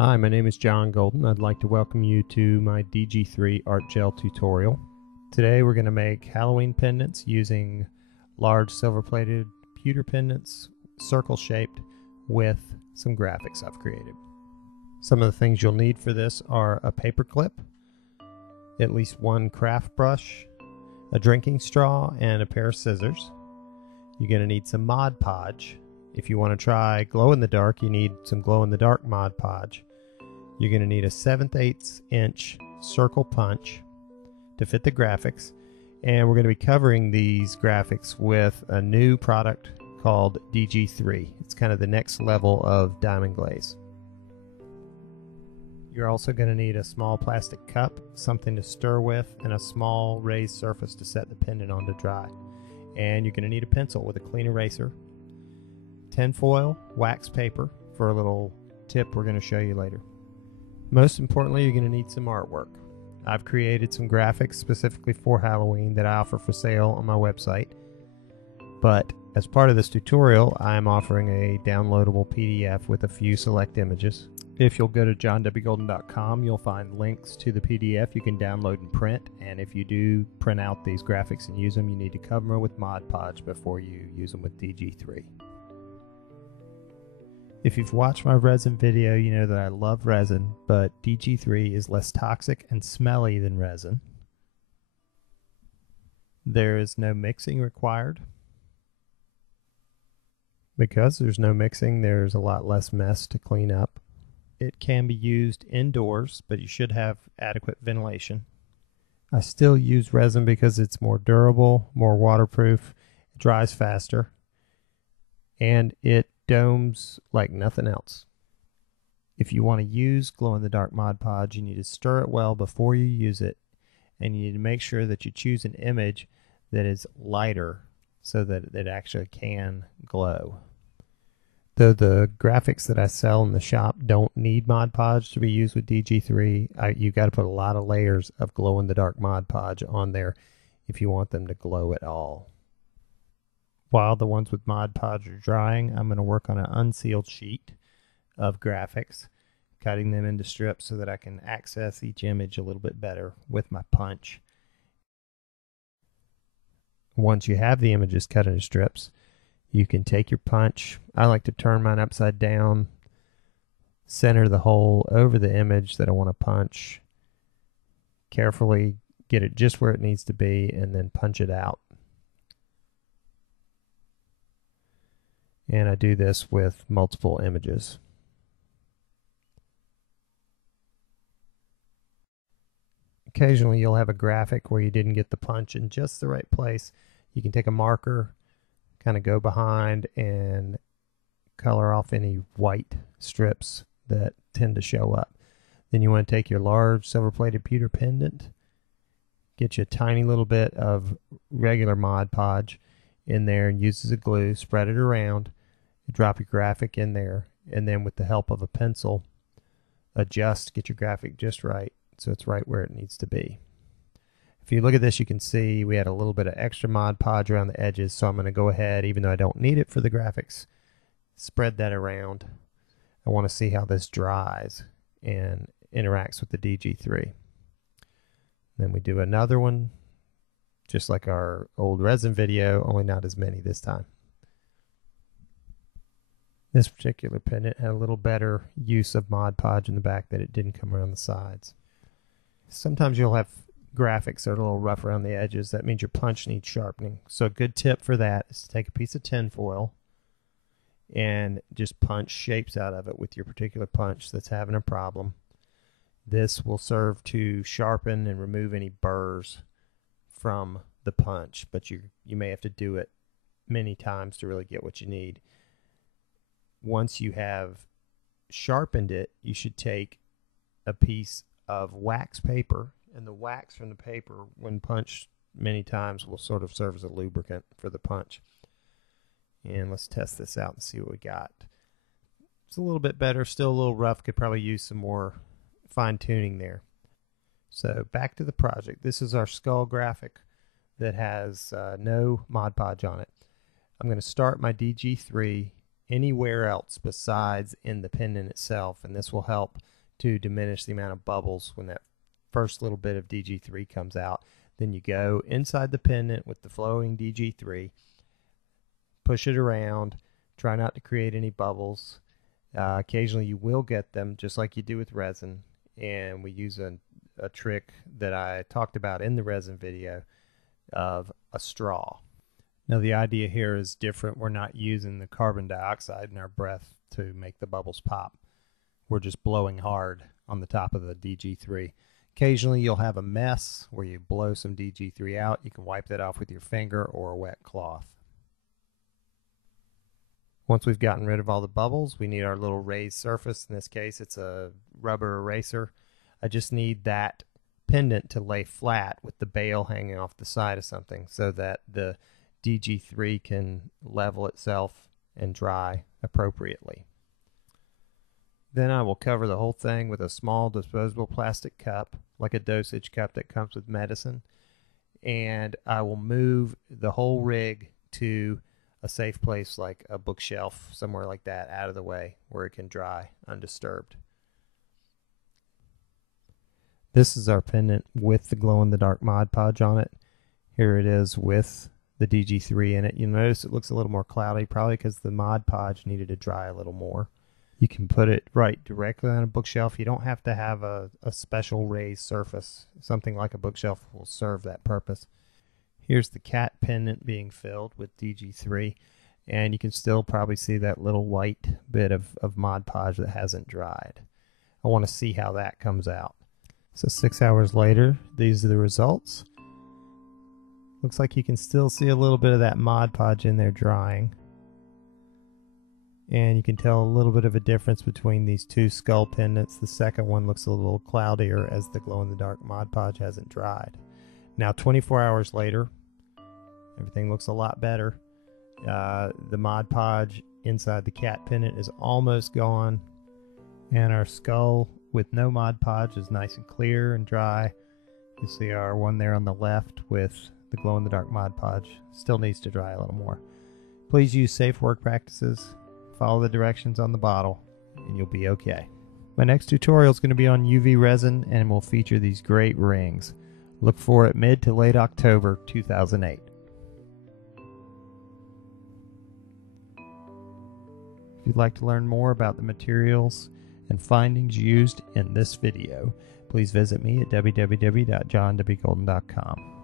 Hi, my name is John Golden. I'd like to welcome you to my DG3 Art Gel tutorial. Today we're going to make Halloween pendants using large silver-plated pewter pendants, circle-shaped, with some graphics I've created. Some of the things you'll need for this are a paper clip, at least one craft brush, a drinking straw, and a pair of scissors. You're going to need some Mod Podge. If you want to try glow-in-the-dark, you need some glow-in-the-dark Mod Podge. You're going to need a 7/8 inch circle punch to fit the graphics, and we're going to be covering these graphics with a new product called DG3. It's kind of the next level of Diamond Glaze. You're also going to need a small plastic cup, something to stir with, and a small raised surface to set the pendant on to dry. And you're going to need a pencil with a clean eraser, tinfoil, wax paper for a little tip we're going to show you later. Most importantly, you're going to need some artwork. I've created some graphics specifically for Halloween that I offer for sale on my website. But as part of this tutorial, I'm offering a downloadable PDF with a few select images. If you'll go to johnwgolden.com, you'll find links to the PDF you can download and print. And if you do print out these graphics and use them, you need to cover them with Mod Podge before you use them with DG3. If you've watched my resin video, you know that I love resin, but DG3 is less toxic and smelly than resin. There is no mixing required. Because there's no mixing, there's a lot less mess to clean up. It can be used indoors, but you should have adequate ventilation. I still use resin because it's more durable, more waterproof, it dries faster, and it domes like nothing else. If you want to use glow-in-the-dark Mod Podge, you need to stir it well before you use it, and you need to make sure that you choose an image that is lighter so that it actually can glow. Though the graphics that I sell in the shop don't need Mod Podge to be used with DG3, you've got to put a lot of layers of glow-in-the-dark Mod Podge on there if you want them to glow at all. While the ones with Mod Podge are drying, I'm going to work on an unsealed sheet of graphics, cutting them into strips so that I can access each image a little bit better with my punch. Once you have the images cut into strips, you can take your punch. I like to turn mine upside down, center the hole over the image that I want to punch, carefully get it just where it needs to be, and then punch it out. And I do this with multiple images. Occasionally you'll have a graphic where you didn't get the punch in just the right place. You can take a marker, kind of go behind and color off any white strips that tend to show up. Then you want to take your large silver-plated pewter pendant, get you a tiny little bit of regular Mod Podge in there and use as a glue, spread it around, drop your graphic in there, and then with the help of a pencil, adjust, get your graphic just right so it's right where it needs to be. If you look at this, you can see we had a little bit of extra Mod Podge around the edges, so I'm going to go ahead, even though I don't need it for the graphics, spread that around. I want to see how this dries and interacts with the DG3. Then we do another one, just like our old resin video, only not as many this time. This particular pendant had a little better use of Mod Podge in the back that it didn't come around the sides. Sometimes you'll have graphics that are a little rough around the edges. That means your punch needs sharpening. So a good tip for that is to take a piece of tinfoil and just punch shapes out of it with your particular punch that's having a problem. This will serve to sharpen and remove any burrs from the punch, but you may have to do it many times to really get what you need. Once you have sharpened it, you should take a piece of wax paper, and the wax from the paper, when punched many times, will sort of serve as a lubricant for the punch. And let's test this out and see what we got. It's a little bit better, still a little rough, could probably use some more fine-tuning there. So back to the project. This is our skull graphic that has no Mod Podge on it. I'm going to start my DG3 anywhere else besides in the pendant itself, and this will help to diminish the amount of bubbles when that first little bit of DG3 comes out. Then you go inside the pendant with the flowing DG3, push it around, try not to create any bubbles. Occasionally you will get them, just like you do with resin, and we use a trick that I talked about in the resin video of a straw. Now the idea here is different. We're not using the carbon dioxide in our breath to make the bubbles pop. We're just blowing hard on the top of the DG3. Occasionally you'll have a mess where you blow some DG3 out. You can wipe that off with your finger or a wet cloth. Once we've gotten rid of all the bubbles, we need our little raised surface. In this case, it's a rubber eraser. I just need that pendant to lay flat with the bail hanging off the side of something so that the DG3 can level itself and dry appropriately. Then I will cover the whole thing with a small disposable plastic cup, like a dosage cup that comes with medicine, and I will move the whole rig to a safe place like a bookshelf, somewhere like that, out of the way where it can dry undisturbed. This is our pendant with the glow-in-the-dark Mod Podge on it. Here it is with the DG3 in it. You'll notice it looks a little more cloudy, probably because the Mod Podge needed to dry a little more. You can put it right directly on a bookshelf. You don't have to have a special raised surface. Something like a bookshelf will serve that purpose. Here's the cat pendant being filled with DG3, and you can still probably see that little white bit of Mod Podge that hasn't dried. I want to see how that comes out. So 6 hours later, these are the results. Looks like you can still see a little bit of that Mod Podge in there drying. And you can tell a little bit of a difference between these two skull pendants. The second one looks a little cloudier as the glow-in-the-dark Mod Podge hasn't dried. Now 24 hours later, everything looks a lot better. The Mod Podge inside the cat pendant is almost gone, and our skull with no Mod Podge is nice and clear and dry. You see our one there on the left with the glow-in-the-dark Mod Podge still needs to dry a little more. Please use safe work practices. Follow the directions on the bottle and you'll be okay. My next tutorial is going to be on UV resin and will feature these great rings. Look for it mid to late October 2008. If you'd like to learn more about the materials and findings used in this video, please visit me at www.johnwgolden.com.